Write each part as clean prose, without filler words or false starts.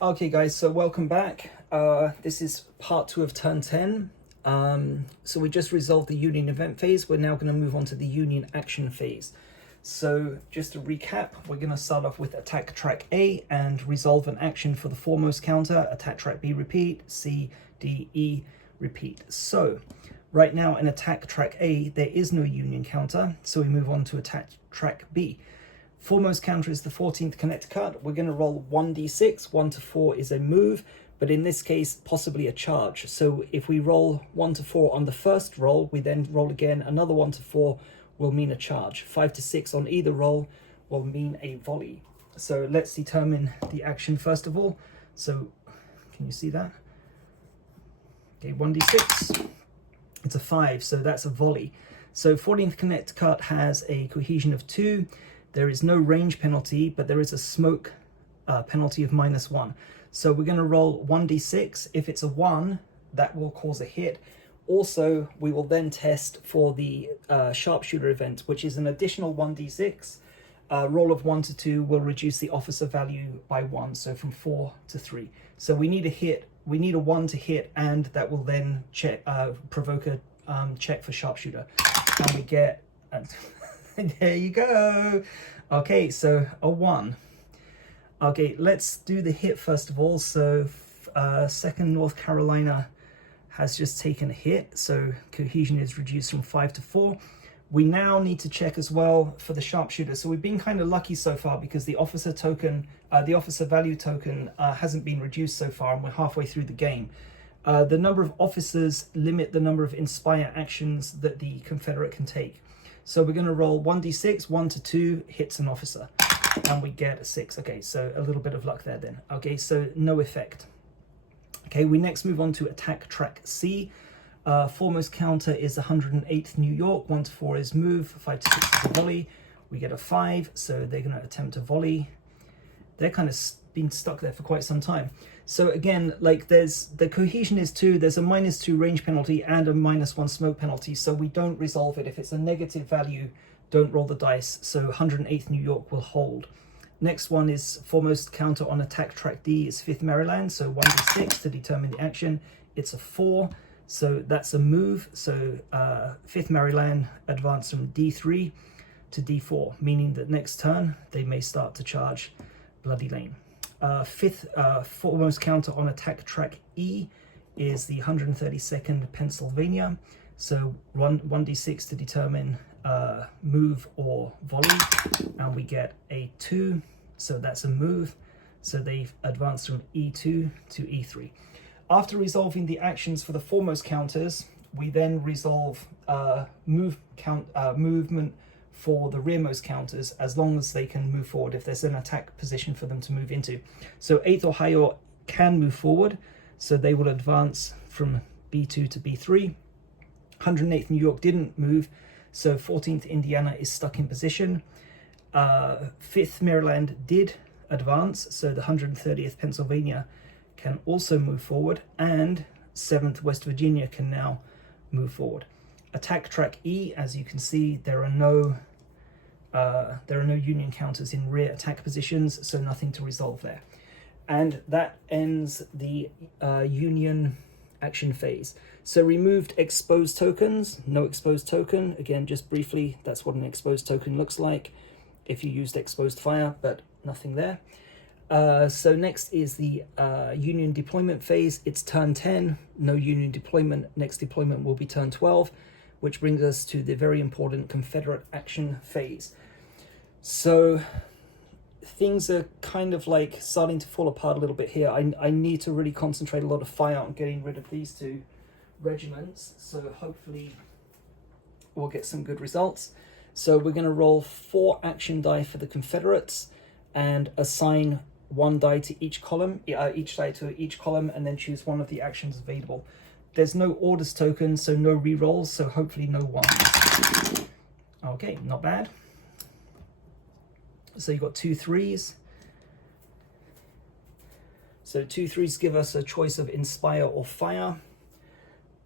Okay guys, so welcome back. This is part 2 of turn 10. So we just resolved the Union event phase. We're now going to move on to the Union action phase. So just to recap, we're going to start off with attack track A and resolve an action for the foremost counter, attack track B repeat, C, D, E repeat. So right now in attack track A, there is no Union counter, so we move on to attack track B. Foremost counter is the 14th Connecticut. We're going to roll 1d6. 1 to 4 is a move, but in this case, possibly a charge. So if we roll 1 to 4 on the first roll, we then roll again. Another 1 to 4 will mean a charge. 5 to 6 on either roll will mean a volley. So let's determine the action first of all. So can you see that? Okay, 1d6. It's a 5, so that's a volley. So 14th Connecticut has a cohesion of 2. There is no range penalty, but there is a smoke penalty of -1. So we're going to roll 1d6. If it's a 1, that will cause a hit. Also, we will then test for the sharpshooter event, which is an additional 1d6. Roll of 1 to 2 will reduce the officer value by 1, so from 4 to 3. So we need a hit. We need a 1 to hit, and that will then check, provoke a check for sharpshooter. And we get... there you go. Okay, so a 1. Okay, let's do the hit first of all. So 2nd North Carolina has just taken a hit, so cohesion is reduced from 5 to 4. We now need to check as well for the sharpshooter. So we've been kind of lucky so far because the officer token, the officer value token hasn't been reduced so far, and we're halfway through the game. The number of officers limit the number of inspire actions that the Confederate can take. So we're going to roll 1d6, 1 to 2 hits an officer, and we get a 6. Okay, so a little bit of luck there then. Okay, so no effect. Okay, we next move on to attack track C. Foremost counter is 108th New York. 1 to 4 is move, 5 to 6 is a volley. We get a 5, so they're going to attempt a volley. They're kind of been stuck there for quite some time. So again, like the cohesion is 2, there's a -2 range penalty and a -1 smoke penalty, so we don't resolve it. If it's a negative value, don't roll the dice. So 108th New York will hold. Next one is foremost counter on attack track D is 5th Maryland, so 1d6 to determine the action. It's a 4, so that's a move. So 5th Maryland advance from D3 to D4, meaning that next turn they may start to charge Bloody Lane. 5th foremost counter on attack track E is the 132nd Pennsylvania, so 1d6 to determine move or volley, and we get a 2, so that's a move, so they've advanced from E2 to E3. After resolving the actions for the foremost counters, we then resolve movement for the rearmost counters, as long as they can move forward, if there's an attack position for them to move into. So 8th Ohio can move forward, so they will advance from B2 to B3. 108th New York didn't move, so 14th Indiana is stuck in position. 5th Maryland did advance, so the 130th Pennsylvania can also move forward, and 7th West Virginia can now move forward. Attack track E, as you can see, there are no Union counters in rear attack positions, so nothing to resolve there. And that ends the Union action phase. So removed exposed tokens, no exposed token. Again, just briefly, that's what an exposed token looks like if you used exposed fire, but nothing there. So next is the Union deployment phase. It's turn 10, no Union deployment. Next deployment will be turn 12, which brings us to the very important Confederate action phase. So things are kind of like starting to fall apart a little bit here. I need to really concentrate a lot of fire on getting rid of these 2 regiments, so hopefully we'll get some good results. So we're going to roll 4 action die for the Confederates and assign 1 die to each column, each die to each column, and then choose one of the actions available. There's no orders token, so no re-rolls, so hopefully no 1s. Okay, not bad. So you've got 2 3s. So 2 3s give us a choice of inspire or fire.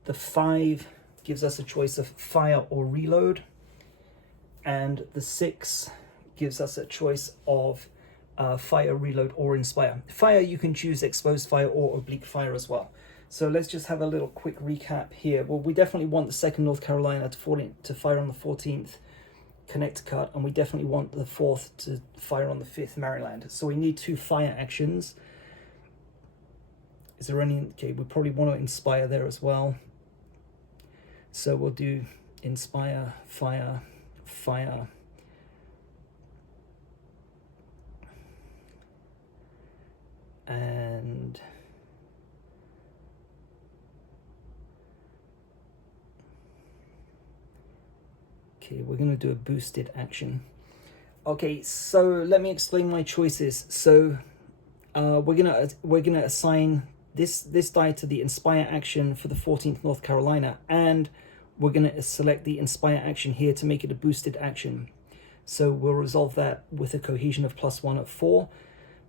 The 5 gives us a choice of fire or reload. And the 6 gives us a choice of fire, reload, or inspire. Fire, you can choose exposed fire or oblique fire as well. So let's just have a little quick recap here. Well, we definitely want the 2nd North Carolina to fire on the 14th Connecticut, and we definitely want the 4th to fire on the 5th Maryland. So we need 2 fire actions. Is there any? Okay, we probably want to inspire there as well. So we'll do inspire, fire, fire. And okay, we're going to do a boosted action. Okay, so let me explain my choices. So we're gonna assign this die to the inspire action for the 14th North Carolina, and we're gonna select the inspire action here to make it a boosted action. So we'll resolve that with a cohesion of +1 at 4.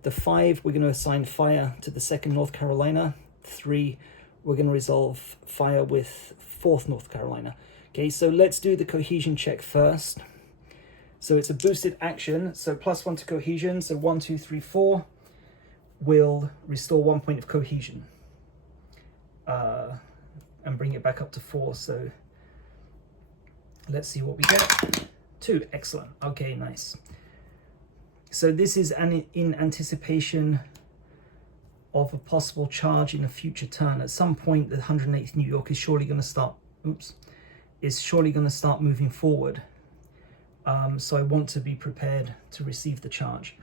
The 5, we're going to assign fire to the 2nd North Carolina. 3, we're going to resolve fire with 4th North Carolina. Okay, so let's do the cohesion check first. So it's a boosted action, so +1 to cohesion, so 1, 2, 3, 4 will restore 1 point of cohesion and bring it back up to 4. So let's see what we get. 2, excellent. Okay, nice. So this is in anticipation of a possible charge in a future turn. At some point, the 108th New York is surely going to start. Moving forward. So I want to be prepared to receive the charge.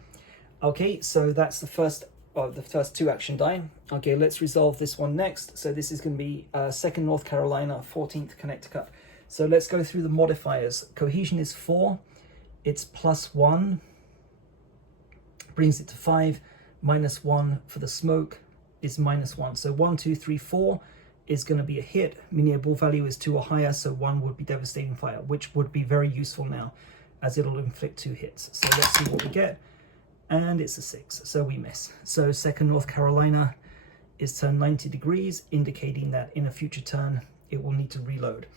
Okay, so that's the first of the first 2 action die. Okay, let's resolve this one next. So this is going to be 2nd North Carolina, 14th Connecticut. So let's go through the modifiers. Cohesion is 4. It's +1. Brings it to 5. -1 for the smoke is -1. So 1, 2, 3, 4 is going to be a hit. Measurable value is 2 or higher, so 1 would be devastating fire, which would be very useful now as it'll inflict 2 hits. So let's see what we get. And it's a 6, so we miss. So 2nd North Carolina is turned 90 degrees, indicating that in a future turn it will need to reload.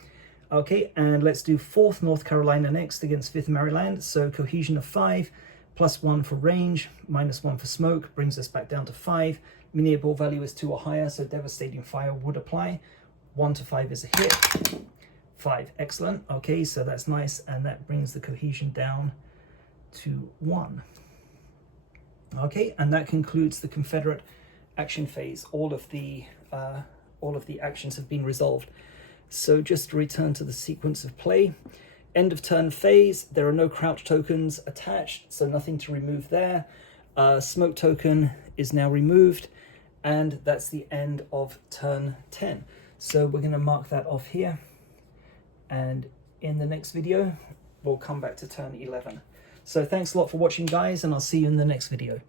Okay, and let's do 4th North Carolina next against 5th Maryland. So cohesion of 5, +1 for range, -1 for smoke, brings us back down to 5. Measurable value is 2 or higher, so devastating fire would apply. 1 to 5 is a hit. 5, excellent. Okay, so that's nice, and that brings the cohesion down to 1. Okay, and that concludes the Confederate action phase. All of the actions have been resolved. So just to return to the sequence of play. End of turn phase, there are no crouch tokens attached, so nothing to remove there. Smoke token is now removed, and that's the end of turn 10. So we're going to mark that off here, and in the next video, we'll come back to turn 11. So thanks a lot for watching, guys, and I'll see you in the next video.